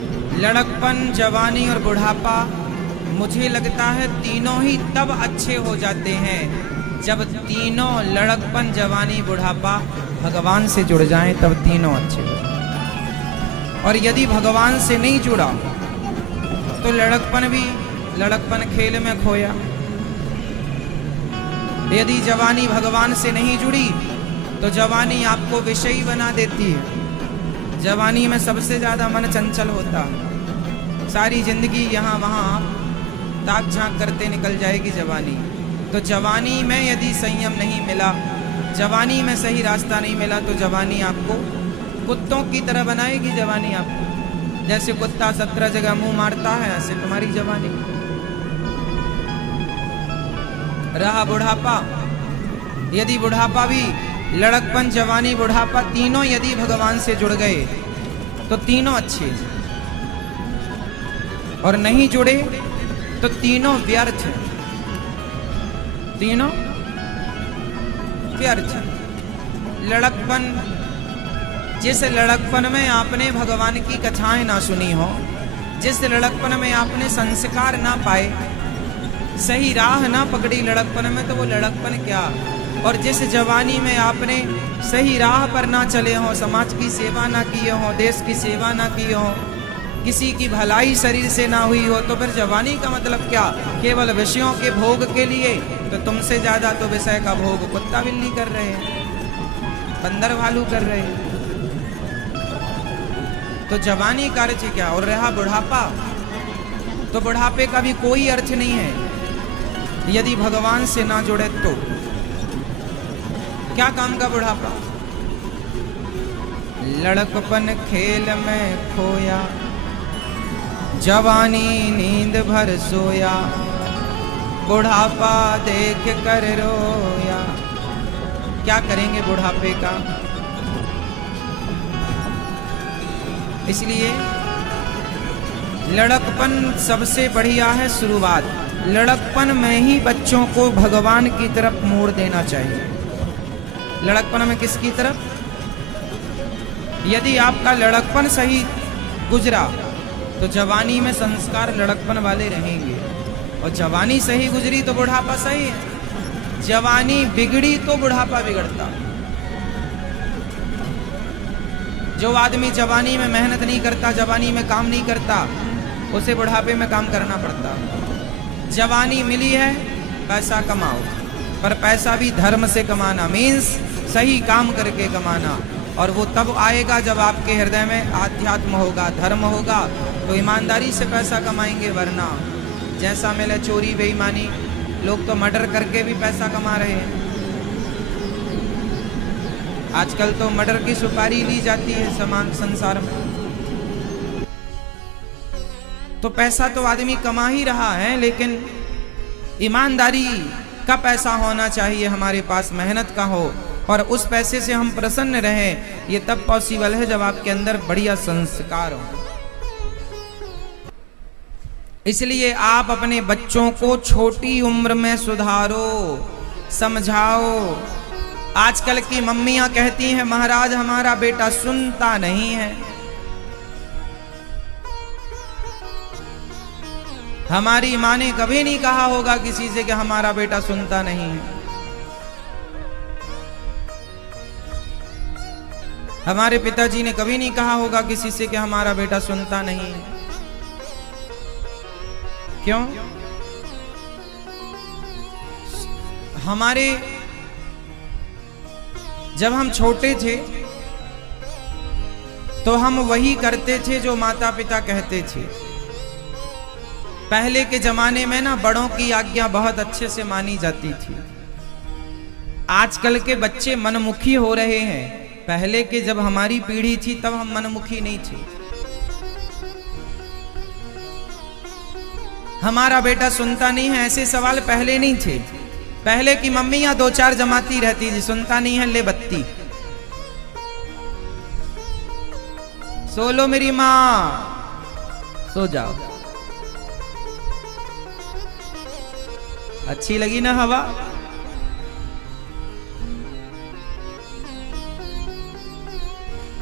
लड़कपन, जवानी और बुढ़ापा, मुझे लगता है तीनों ही तब अच्छे हो जाते हैं जब तीनों लड़कपन, जवानी, बुढ़ापा भगवान से जुड़ जाएं, तब तीनों अच्छे हो जाएं। और यदि भगवान से नहीं जुड़ा तो लड़कपन भी लड़कपन खेल में खोया। यदि जवानी भगवान से नहीं जुड़ी तो जवानी आपको विषयी बना देती है। जवानी में सबसे ज्यादा मन चंचल होता है। सारी जिंदगी यहाँ वहाँ ताक झांक करते निकल जाएगी जवानी। तो जवानी में यदि संयम नहीं मिला, जवानी में सही रास्ता नहीं मिला, तो जवानी आपको कुत्तों की तरह बनाएगी। जवानी आपको जैसे कुत्ता 17 जगह मुंह मारता है, ऐसे तुम्हारी जवानी। रहा बुढ़ापा, यदि बुढ़ापा भी लड़कपन, जवानी, बुढ़ापा तीनों यदि भगवान से जुड़ गए तो तीनों अच्छे, और नहीं जुड़े तो तीनों व्यर्थ, तीनों व्यर्थ। लड़कपन, जिस लड़कपन में आपने भगवान की कथाएं ना सुनी हो, जिस लड़कपन में आपने संस्कार ना पाए, सही राह ना पकड़ी लड़कपन में, तो वो लड़कपन क्या। और जिस जवानी में आपने सही राह पर ना चले हो, समाज की सेवा ना किए हो, देश की सेवा ना किए हो, किसी की भलाई शरीर से ना हुई हो, तो फिर जवानी का मतलब क्या? केवल विषयों के भोग के लिए। तो तुमसे ज्यादा तो विषय का भोग कुत्ता बिल्ली कर रहे हैं, बंदर भालू कर रहे हैं। तो जवानी का अर्थ क्या? और रहा बुढ़ापा, तो बुढ़ापे का भी कोई अर्थ नहीं है यदि भगवान से ना जुड़े तो। क्या काम का बुढ़ापा? लड़कपन खेल में खोया, जवानी नींद भर सोया, बुढ़ापा देख कर रोया। क्या करेंगे बुढ़ापे का? इसलिए लड़कपन सबसे बढ़िया है शुरुआत। लड़कपन में ही बच्चों को भगवान की तरफ मोड़ देना चाहिए। लड़कपन में किसकी तरफ? यदि आपका लड़कपन सही गुजरा तो जवानी में संस्कार लड़कपन वाले रहेंगे, और जवानी सही गुजरी तो बुढ़ापा सही है। जवानी बिगड़ी तो बुढ़ापा बिगड़ता। जो आदमी जवानी में मेहनत नहीं करता, जवानी में काम नहीं करता, उसे बुढ़ापे में काम करना पड़ता। जवानी मिली है, पैसा कमाओ, पर पैसा भी धर्म से कमाना, मीन्स सही काम करके कमाना। और वो तब आएगा जब आपके हृदय में आध्यात्म होगा, धर्म होगा, तो ईमानदारी से पैसा कमाएंगे। वरना जैसा मिले चोरी बेईमानी, लोग तो मर्डर करके भी पैसा कमा रहे हैं। आजकल तो मर्डर की सुपारी ली जाती है समान संसार में। तो पैसा तो आदमी कमा ही रहा है, लेकिन ईमानदारी का पैसा होना चाहिए हमारे पास, मेहनत का हो, और उस पैसे से हम प्रसन्न रहें। ये तब पॉसिबल है जब आपके अंदर बढ़िया संस्कार हो। इसलिए आप अपने बच्चों को छोटी उम्र में सुधारो, समझाओ। आजकल की मम्मियां कहती हैं, महाराज हमारा बेटा सुनता नहीं है। हमारी माँ ने कभी नहीं कहा होगा किसी से कि हमारा बेटा सुनता नहीं है। हमारे पिताजी ने कभी नहीं कहा होगा किसी से कि हमारा बेटा सुनता नहीं है। क्यों? हमारे जब हम छोटे थे तो हम वही करते थे जो माता पिता कहते थे। पहले के जमाने में ना बड़ों की आज्ञा बहुत अच्छे से मानी जाती थी। आजकल के बच्चे मनमुखी हो रहे हैं। पहले के जब हमारी पीढ़ी थी तब हम मनमुखी नहीं थे। हमारा बेटा सुनता नहीं है, ऐसे सवाल पहले नहीं थे। पहले की मम्मियां 2-4 जमाती रहती थी, सुनता नहीं है, ले बत्ती, सो लो मेरी मां, सो जाओ। अच्छी लगी ना हवा?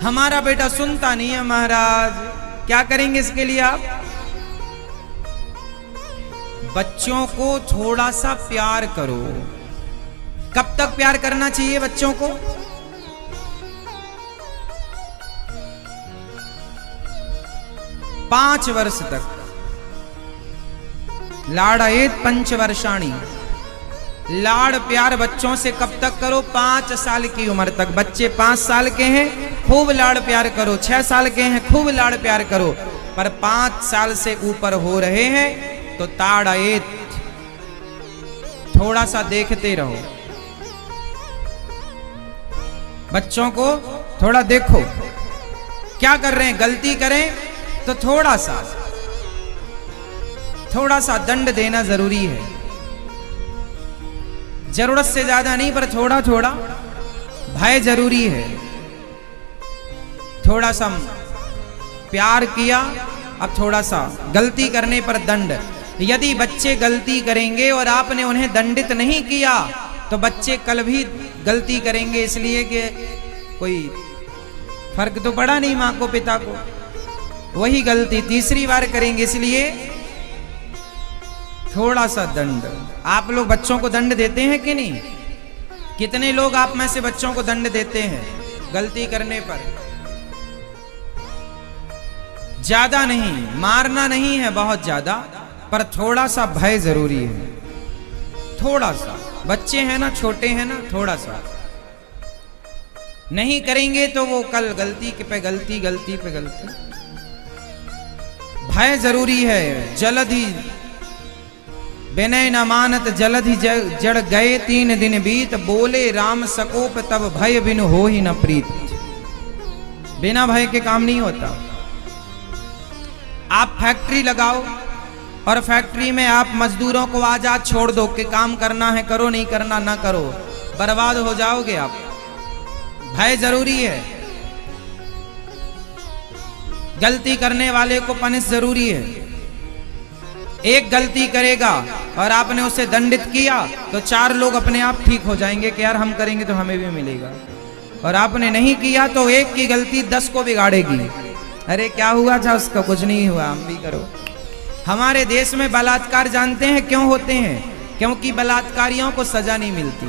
हमारा बेटा सुनता नहीं है महाराज, क्या करेंगे इसके लिए आप? बच्चों को थोड़ा सा प्यार करो। कब तक प्यार करना चाहिए बच्चों को? पांच वर्ष तक। लाड़येत पंचवर्षाणि। लाड़ प्यार बच्चों से कब तक करो? 5 साल की उम्र तक। बच्चे 5 साल के हैं, खूब लाड़ प्यार करो। 6 साल के हैं, खूब लाड़ प्यार करो। पर 5 साल से ऊपर हो रहे हैं तो ताड़येत, थोड़ा सा देखते रहो। बच्चों को थोड़ा देखो क्या कर रहे हैं। गलती करें तो थोड़ा सा दंड देना जरूरी है। जरूरत से ज्यादा नहीं, पर थोड़ा थोड़ा भय जरूरी है। थोड़ा सा प्यार किया, अब थोड़ा सा गलती करने पर दंड। यदि बच्चे गलती करेंगे और आपने उन्हें दंडित नहीं किया तो बच्चे कल भी गलती करेंगे, इसलिए कि कोई फर्क तो पड़ा नहीं मां को पिता को, वही गलती तीसरी बार करेंगे। इसलिए थोड़ा सा दंड। आप लोग बच्चों को दंड देते हैं कि नहीं? कितने लोग आप में से बच्चों को दंड देते हैं गलती करने पर? ज्यादा नहीं, मारना नहीं है बहुत ज्यादा, पर थोड़ा सा भय जरूरी है। थोड़ा सा, बच्चे हैं ना, छोटे हैं ना, थोड़ा सा नहीं करेंगे तो वो कल गलती पे गलती, गलती पे गलती। भय जरूरी है। जलधि विनय न मानत जलधि जड़ गए 3 दिन बीत, बोले राम सकोप तब भय बिन हो ही न प्रीत। बिना भय के काम नहीं होता। आप फैक्ट्री लगाओ और फैक्ट्री में आप मजदूरों को आजाद छोड़ दो कि काम करना है करो, नहीं करना ना करो, बर्बाद हो जाओगे आप। भय जरूरी है। गलती करने वाले को पनिश जरूरी है। एक गलती करेगा और आपने उसे दंडित किया तो 4 लोग अपने आप ठीक हो जाएंगे कि यार हम करेंगे तो हमें भी मिलेगा। और आपने नहीं किया तो एक की गलती 10 को बिगाड़ेगी। अरे क्या हुआ था उसका? कुछ नहीं हुआ, हम भी करो। हमारे देश में बलात्कार जानते हैं क्यों होते हैं? क्योंकि बलात्कारियों को सजा नहीं मिलती।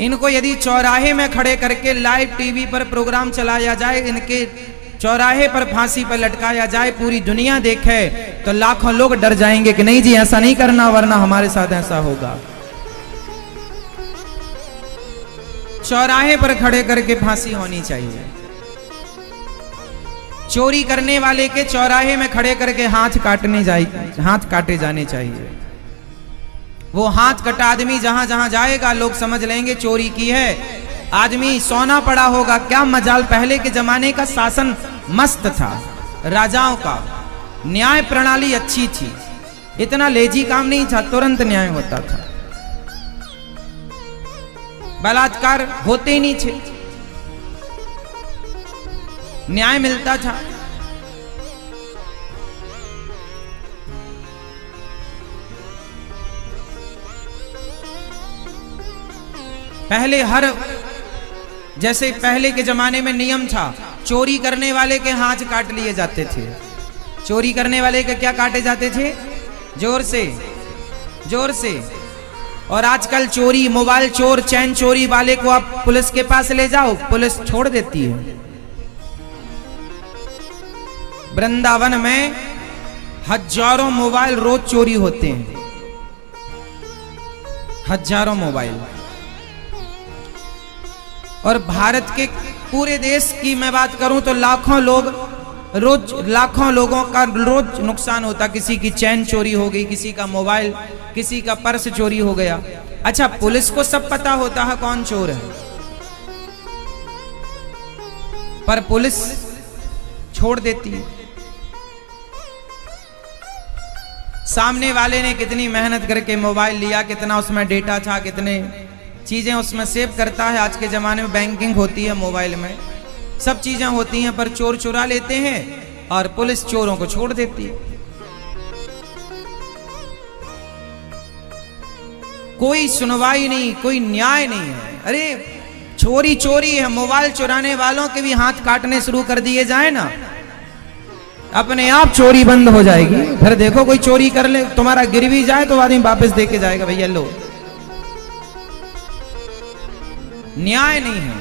इनको यदि चौराहे में खड़े करके लाइव टीवी पर प्रोग्राम चलाया जाए, इनके चौराहे पर फांसी पर लटकाया जाए, पूरी दुनिया देखे तो लाखों लोग डर जाएंगे कि नहीं जी ऐसा नहीं करना वरना हमारे साथ ऐसा होगा। चौराहे पर खड़े करके फांसी होनी चाहिए। चोरी करने वाले के चौराहे में खड़े करके हाथ काटे जाने चाहिए। वो हाथ कटा आदमी जहां जहां जाएगा लोग समझ लेंगे चोरी की है। आदमी सोना पड़ा होगा। क्या मजाल, पहले के जमाने का शासन मस्त था, राजाओं का न्याय प्रणाली अच्छी थी, इतना लेजी काम नहीं था, तुरंत न्याय होता था, बलात्कार होते ही नहीं थे, न्याय मिलता था। जैसे पहले के जमाने में नियम था, चोरी करने वाले के हाथ काट लिए जाते थे। चोरी करने वाले के क्या काटे जाते थे? जोर से, जोर से। और आजकल चोरी, मोबाइल चोर, चैन चोरी वाले को आप पुलिस के पास ले जाओ, पुलिस छोड़ देती है। वृंदावन में हजारों मोबाइल रोज चोरी होते हैं, हजारों मोबाइल। और भारत के पूरे देश की मैं बात करूं तो लाखों लोगों का रोज नुकसान होता। किसी की चैन चोरी हो गई, किसी का मोबाइल, किसी का पर्स चोरी हो गया। अच्छा, पुलिस को सब पता होता है कौन चोर है, पर पुलिस छोड़ देती है। सामने वाले ने कितनी मेहनत करके मोबाइल लिया, कितना उसमें डेटा था, कितने चीजें उसमें सेव करता है। आज के जमाने में बैंकिंग होती है मोबाइल में, सब चीजें होती हैं, पर चोर चुरा लेते हैं और पुलिस चोरों को छोड़ देती है। कोई सुनवाई नहीं, कोई न्याय नहीं है। अरे चोरी चोरी है, मोबाइल चुराने वालों के भी हाथ काटने शुरू कर दिए जाए ना, अपने आप चोरी बंद हो जाएगी। फिर देखो कोई चोरी कर ले, तुम्हारा गिर भी जाए तो आदमी वापस दे के जाएगा, भैया लो। न्याय नहीं है।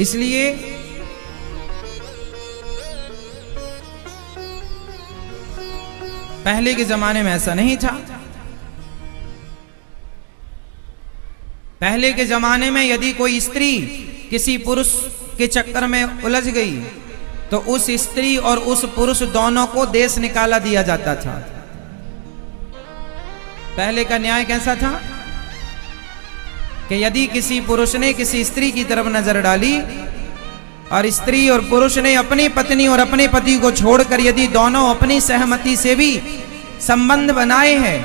इसलिए पहले के जमाने में ऐसा नहीं था। पहले के जमाने में यदि कोई स्त्री किसी पुरुष के चक्कर में उलझ गई तो उस स्त्री और उस पुरुष दोनों को देश निकाला दिया जाता था। पहले का न्याय कैसा था कि यदि किसी पुरुष ने किसी स्त्री की तरफ नजर डाली और स्त्री और पुरुष ने अपनी पत्नी और अपने पति को छोड़कर यदि दोनों अपनी सहमति से भी संबंध बनाए हैं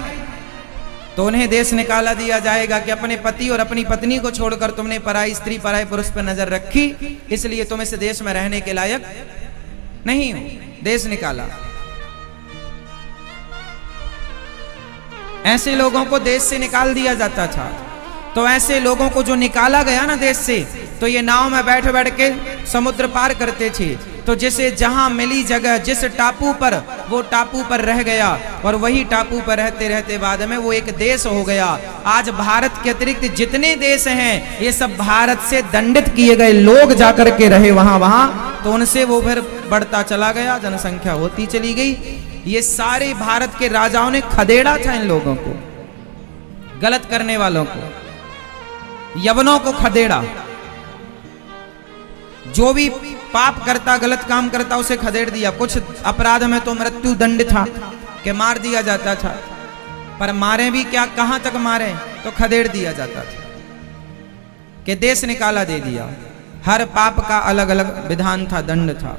तो उन्हें देश निकाला दिया जाएगा कि अपने पति और अपनी पत्नी को छोड़कर तुमने पराई स्त्री पराई पुरुष पर नजर रखी, इसलिए तुम इस देश में रहने के लायक नहीं हो, देश निकाला। ऐसे लोगों को देश से निकाल दिया जाता था। तो ऐसे लोगों को जो निकाला गया ना देश से, तो ये नाव में बैठ बैठ के समुद्र पार करते थे। तो जिसे जहां मिली जगह, जिस टापू पर, वो टापू पर रह गया और वही टापू पर रहते रहते बाद में वो एक देश हो गया। आज भारत के अतिरिक्त जितने देश हैं ये सब भारत से दंडित किए गए लोग जाकर के रहे वहां, तो उनसे वो फिर बढ़ता चला गया, जनसंख्या होती चली गई। ये सारे भारत के राजाओं ने खदेड़ा था इन लोगों को, गलत करने वालों को, यवनों को खदेड़ा। जो भी पाप करता, गलत काम करता, उसे खदेड़ दिया। कुछ अपराध में तो मृत्यु दंड था कि मार दिया जाता था, पर मारे भी क्या, कहां तक मारे, तो खदेड़ दिया जाता था कि देश निकाला दे दिया। हर पाप का अलग अलग विधान था, दंड था।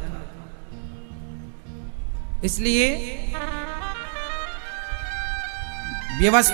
इसलिए व्यवस्था